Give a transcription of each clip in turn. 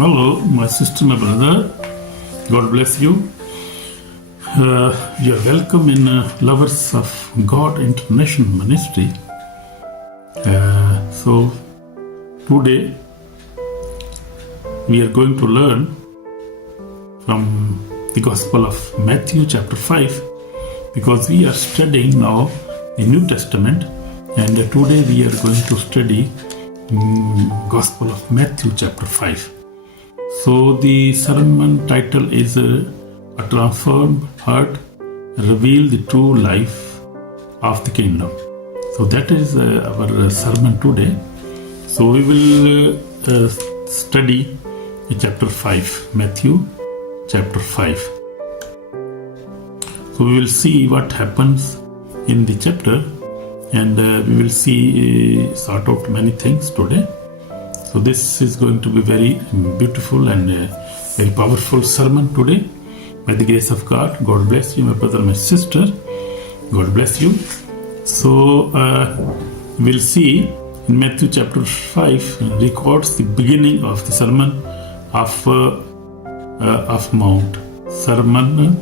Hello, my sister, my brother. God bless you. You are welcome in Lovers of God International Ministry. So today we are going to learn from the Gospel of Matthew chapter 5, because we are studying now the New Testament, and today we are going to study Gospel of Matthew chapter 5. So the sermon title is A Transformed Heart Reveal the True Life of the Kingdom. So that is our sermon today. So we will study chapter 5, Matthew chapter 5. So we will see what happens in the chapter, and we will see sort out many things today. So this is going to be very beautiful and very powerful sermon today. By the grace of God, God bless you, my brother, my sister. God bless you. So we'll see in Matthew chapter 5 records the beginning of the sermon of Mount. Sermon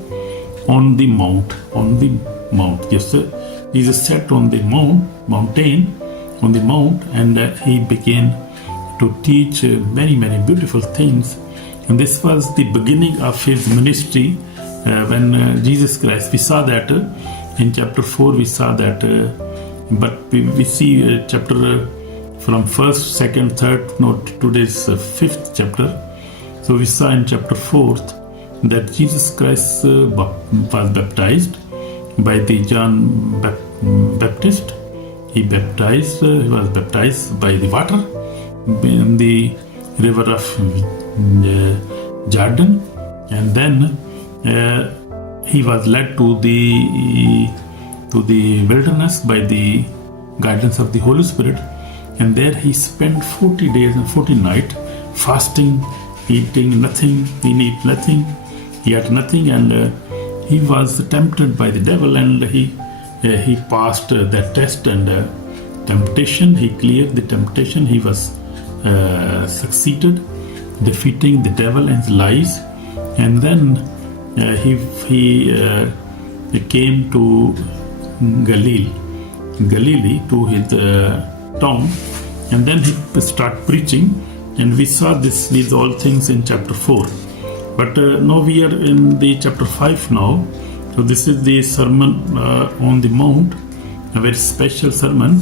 on the Mount. On the Mount. Yes, sir. Jesus sat on the mountain, on the mount, and he began to teach many beautiful things. And this was the beginning of his ministry when Jesus Christ, we saw that in chapter 4, we saw that, but we see chapter from 1st, 2nd, 3rd, no, today's 5th chapter. So we saw in chapter 4th that Jesus Christ was baptized by the John Baptist. He was baptized by the water in the river of Jordan, and then he was led to the wilderness by the guidance of the Holy Spirit, and there he spent 40 days and 40 nights fasting, eating nothing, he ate nothing, he ate nothing, and he was tempted by the devil, and he passed that test and temptation. He cleared the temptation. He was succeeded defeating the devil and his lies, and then he came to Galilee to his town, and then he started preaching, and we saw these all things in chapter 4. But now we are in the chapter 5 now. So this is the sermon on the mount, a very special sermon.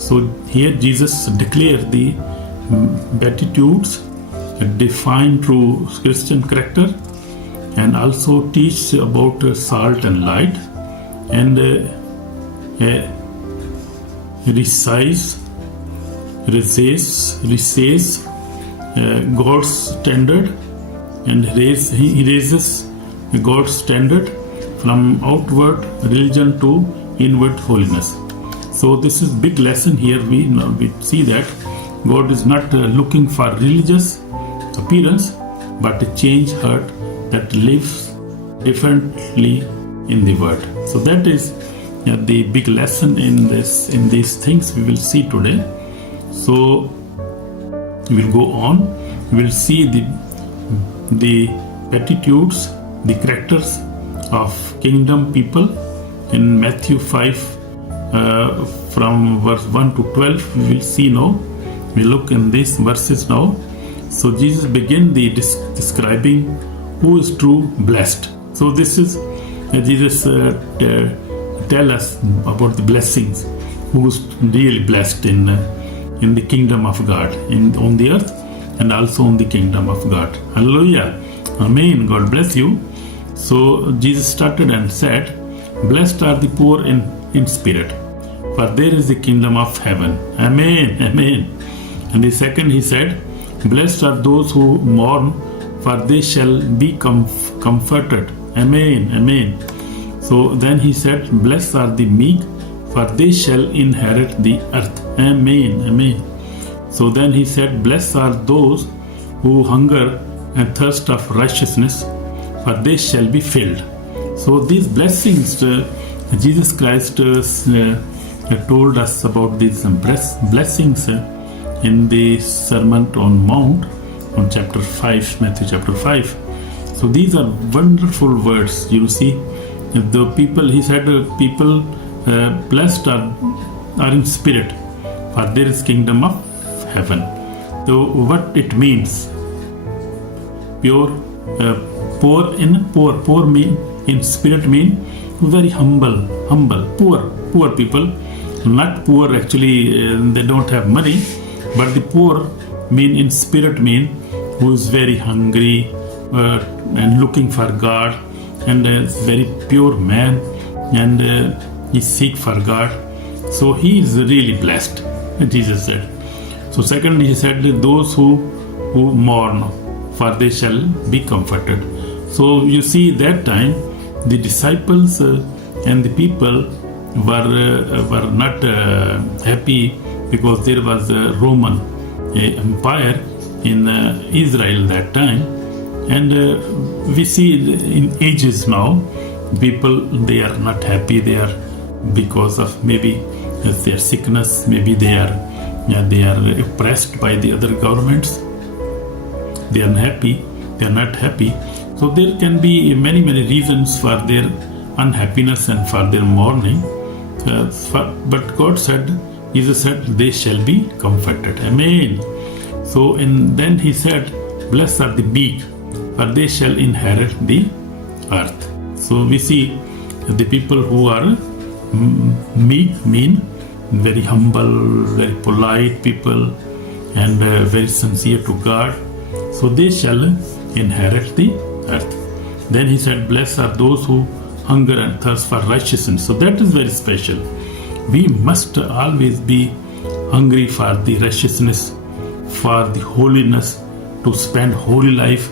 So here Jesus declared the Beatitudes, define true Christian character, and also teach about salt and light, and resize God's standard, and he raises God's standard from outward religion to inward holiness. So this is big lesson here. We see that God is not looking for religious appearance, but a changed heart that lives differently in the world. So that is the big lesson in these things we will see today. So we will go on. We will see the attitudes, the characters of kingdom people in Matthew 5 from verse 1 to 12. We will see now. We look in these verses now. So Jesus began the describing who is true blessed. So this is Jesus tell us about the blessings, who is really blessed in the kingdom of God, on the earth, and also in the kingdom of God. Hallelujah. Amen. God bless you. So Jesus started and said, "Blessed are the poor in spirit, for there is the kingdom of heaven." Amen. Amen. And the second he said, "Blessed are those who mourn, for they shall be comforted." Amen. Amen. So then he said, "Blessed are the meek, for they shall inherit the earth." Amen. Amen. So then he said, "Blessed are those who hunger and thirst of righteousness, for they shall be filled." So these blessings, Jesus Christ told us about these blessings in the Sermon on Mount, on chapter 5, Matthew chapter 5. So these are wonderful words. You see, the people, he said, people blessed are in spirit, for there is kingdom of heaven. So what it means? Pure, poor mean in spirit mean very humble, poor people. Not poor actually, they don't have money, but the poor mean in spirit mean who is very hungry and looking for God, and a very pure man, and he seek for God. So he is really blessed, Jesus said. So second, he said, those who mourn, for they shall be comforted. So you see, that time the disciples and the people were not happy, because there was a Roman empire in Israel that time, and we see in ages now people, they are not happy. They are, because of maybe their sickness, maybe they are oppressed by the other governments. They are unhappy. They are not happy. So there can be many reasons for their unhappiness and for their mourning. But God said, Jesus said, they shall be comforted. Amen. So then he said, blessed are the meek, for they shall inherit the earth. So we see the people who are meek mean very humble, very polite people, and very sincere to God. So they shall inherit the earth. Then he said, blessed are those who hunger and thirst for righteousness. So that is very special. We must always be hungry for the righteousness, for the holiness, to spend holy life,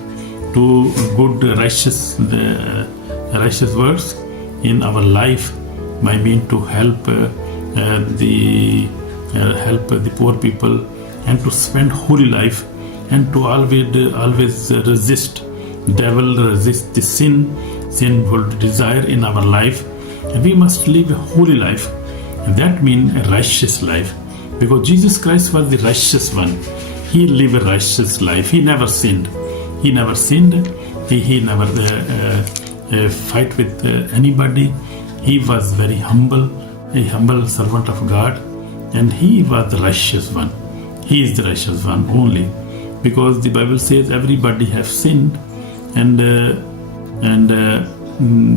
to good righteous works in our life. I mean to help the poor people, and to spend holy life, and to always resist devil, resist the sinful desire in our life. And we must live a holy life. And that means a righteous life, because Jesus Christ was the righteous one. He lived a righteous life. He never sinned. He never fight with anybody. He was very humble, a humble servant of God, and he was the righteous one. He is the righteous one only, because the Bible says everybody have sinned, and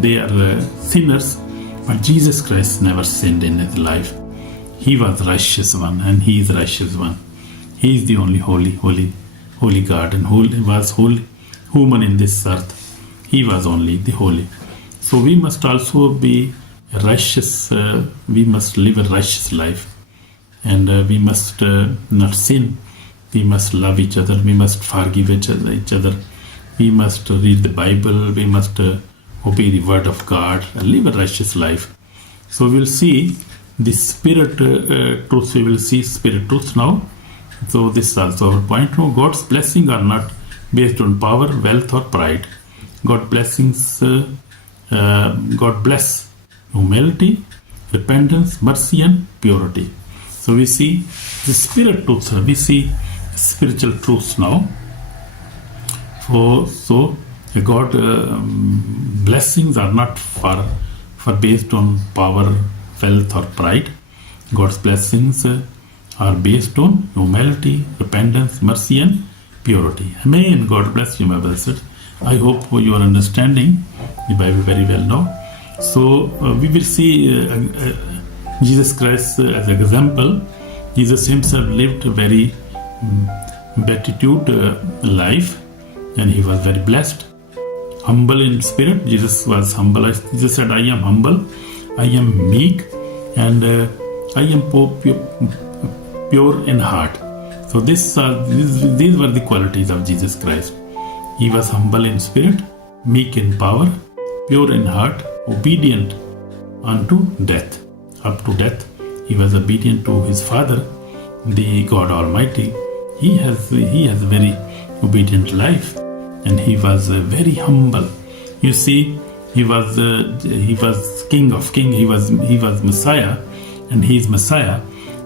they are sinners. But Jesus Christ never sinned in his life. He was the righteous one, and he is the righteous one. He is the only holy God, and was holy human in this earth. He was only the holy. So we must also be righteous. We must live a righteous life, and we must not sin. We must love each other. We must forgive each other. We must read the Bible. We must obey the word of God and live a righteous life. So we'll see the spirit truth. We will see spirit truth now. So this is also our point. No, God's blessings are not based on power, wealth, or pride. God bless humility, repentance, mercy, and purity. So we see the spirit truth. We see spiritual truths now. So God blessings are not for based on power, wealth, or pride. God's blessings are based on humility, repentance, mercy, and purity. Amen. God bless you, my brothers. I hope you are understanding the Bible very well now. So we will see Jesus Christ as an example. Jesus himself lived a very beatitude life, and he was very blessed, humble in spirit. Jesus was humble. Jesus said, I am humble, I am meek, and I am pure in heart. So these were the qualities of Jesus Christ. He was humble in spirit, meek in power, pure in heart, obedient unto death. Up to death, he was obedient to his Father, the God Almighty. He has a very obedient life, and he was very humble. You see, he was King of Kings. He was Messiah, and he is Messiah.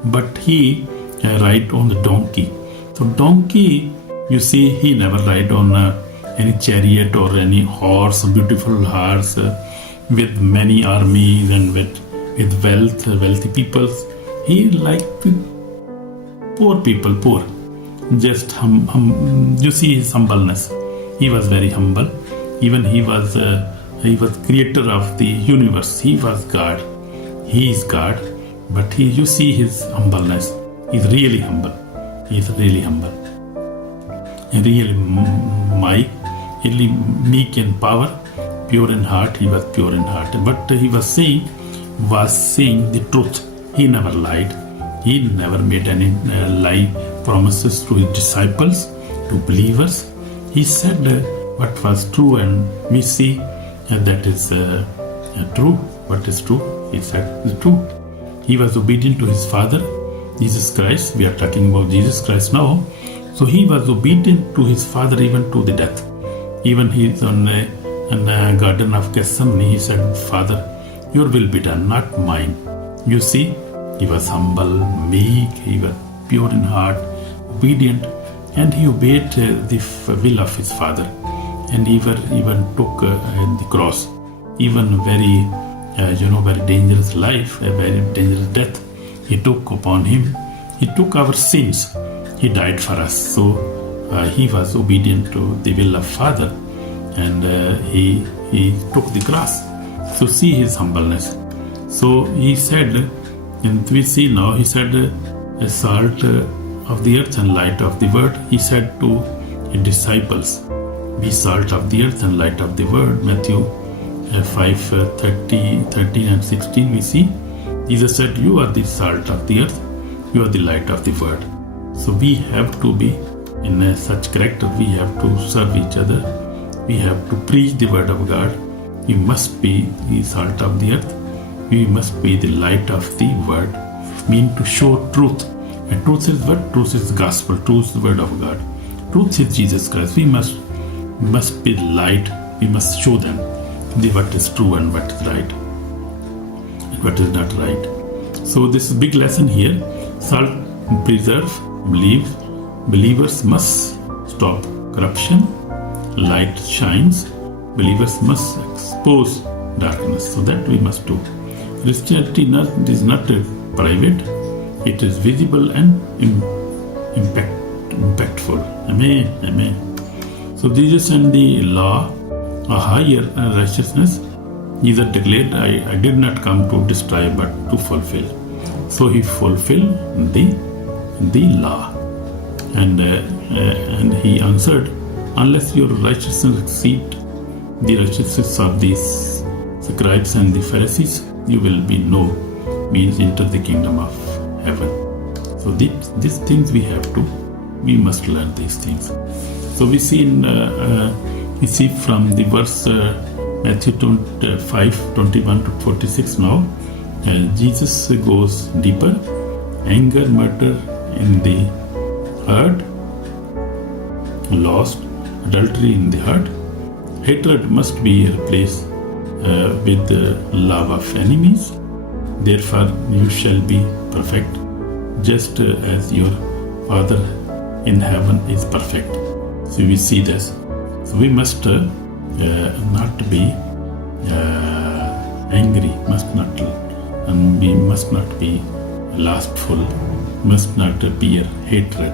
But he ride on the donkey. So donkey You see, he never ride on any chariot or any horse, beautiful horse, with many armies and with wealth, wealthy people. He liked poor people, poor. Just you see his humbleness. He was very humble. Even he was creator of the universe. He was God. He is God. But you see his humbleness. He's really humble. He's really humble. And really meek in power, pure in heart. He was pure in heart. But he was saying the truth. He never lied. He never made any lie promises to his disciples, to believers. He said what was true, and we see that is true. What is true? He said is true. He was obedient to his Father, Jesus Christ. We are talking about Jesus Christ now. So he was obedient to his Father even to the death. Even he is in the Garden of Gethsemane. He said, Father, your will be done, not mine. You see, he was humble, meek, he was pure in heart, obedient, and he obeyed the will of his Father, and even took the cross, even very very dangerous life, a very dangerous death. He took upon him. He took our sins. He died for us. So he was obedient to the will of Father, and he took the cross. So see his humbleness. So he said, and we see now, he said, a salt of the earth and light of the world. He said to his disciples, be salt of the earth and light of the world. Matthew 5:13 and 16 we see. Jesus said, you are the salt of the earth, you are the light of the world. So we have to be in such character. We have to serve each other. We have to preach the word of God. We must be the salt of the earth. We must be the light of the word. Mean to show truth. And truth is what? Truth is gospel. Truth is the word of God. Truth is Jesus Christ. We must be light. We must show them what is true and what is right and what is not right. So this is big lesson here. Salt preserve, believers must stop corruption. Light shines. Believers must expose darkness. So that we must do. Christianity is not private. It is visible and impactful. Amen. Amen. So Jesus and the law, a higher righteousness, Jesus declared, I did not come to destroy but to fulfill. So he fulfilled the law. And he answered, unless your righteousness exceed the righteousness of these scribes and the Pharisees, you will be means enter the kingdom of heaven. So these things we must learn these things. So we see from the verse Matthew 5:21 to 46 now, Jesus goes deeper. Anger, murder in the heart, lost, adultery in the heart. Hatred must be replaced with the love of enemies. Therefore you shall be perfect, just as your Father in heaven is perfect. So we see this. So we must not be angry, and we must not be lustful, must not bear hatred.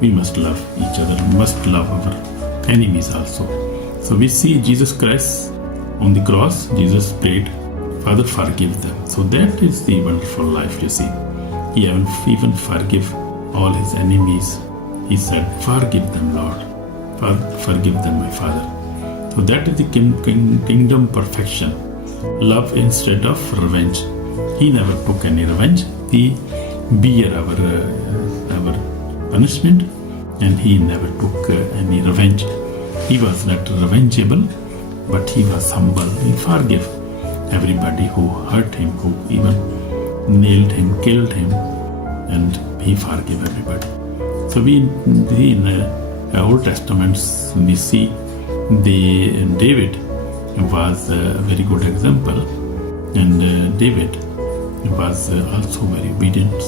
We must love each other, must love our enemies also. So we see Jesus Christ on the cross. Jesus prayed, Father, forgive them. So that is the wonderful life, you see. He even forgive all his enemies. He said, forgive them, Lord. Forgive them, my Father. So that is the kingdom perfection. Love instead of revenge. He never took any revenge. He bear our punishment, and he never took any revenge. He was not revengeable, but he was humble. He forgave everybody who hurt him, who even nailed him, killed him, and he forgave everybody. So in the Old Testament, we see David was a very good example, and David was also very obedient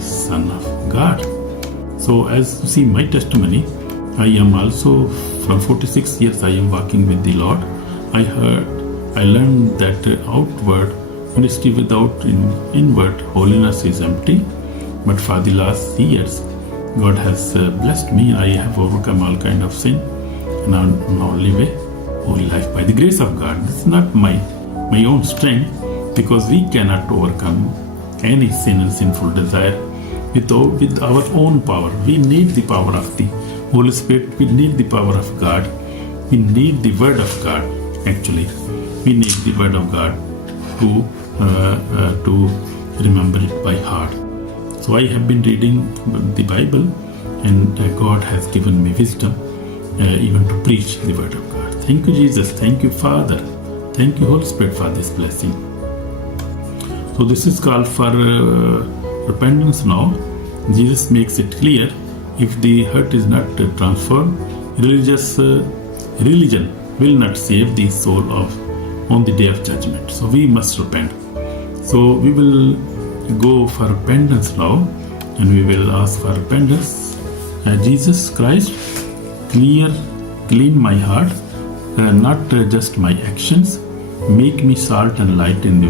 son of God. So as you see my testimony, I am also from 46 years I am walking with the Lord. I learned that outward ministry without inward holiness is empty. But for the last years, God has blessed me. I have overcome all kind of sin and I now live a holy life by the grace of God. It's not my own strength, because we cannot overcome any sin and sinful desire with our own power. We need the power of the Holy Spirit. We need the power of God. We need the Word of God. Actually, we need the Word of God to remember it by heart. So I have been reading the Bible, and God has given me wisdom even to preach the Word of God. Thank you, Jesus. Thank you, Father. Thank you, Holy Spirit, for this blessing. So this is called for repentance now. Jesus makes it clear, if the heart is not transformed, religion will not save the soul on the day of judgment. So we must repent. So we will go for repentance now, and we will ask for repentance. Jesus Christ, clean my heart, not just my actions. Make me salt and light in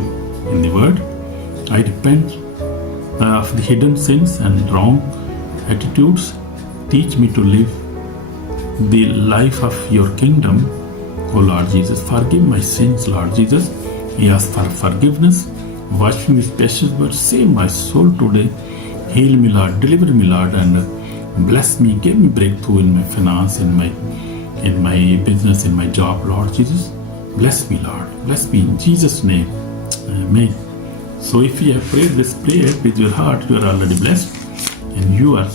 the word. I repent of the hidden sins and wrong attitudes. Teach me to live the life of your kingdom, O Lord Jesus. Forgive my sins, Lord Jesus. I ask for forgiveness. Wash me with precious blood. Save my soul today. Heal me, Lord. Deliver me, Lord, and bless me. Give me breakthrough in my finance, in my business, in my job, Lord Jesus. Bless me, Lord. Bless me in Jesus' name. Amen. So if you have prayed this prayer with your heart, you are already blessed, and you are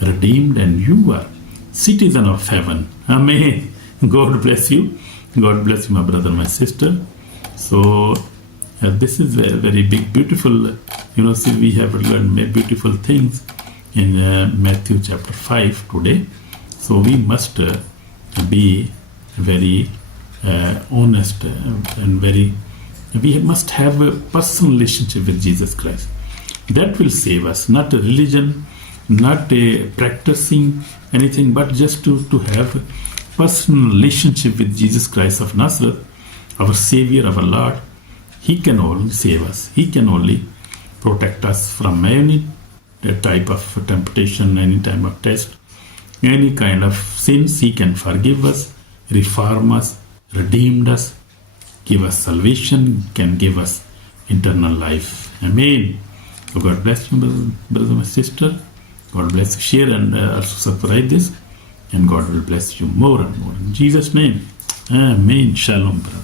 redeemed, and you are citizen of heaven. Amen. God bless you. God bless you, my brother, my sister. So this is a very big, beautiful, see, we have learned many beautiful things in Matthew chapter 5 today. So we must be very honest and we must have a personal relationship with Jesus Christ. That will save us, not a religion, not a practicing anything, but just to have a personal relationship with Jesus Christ of Nazareth, our Savior, our Lord. He can only save us. He can only protect us from any type of temptation, any type of test, any kind of sins. He can forgive us, reform us, redeem us, give us salvation, can give us eternal life. Amen. So God bless you, brother, my sister. God bless you. Share and also subscribe this, and God will bless you more and more. In Jesus' name. Amen. Shalom, brother.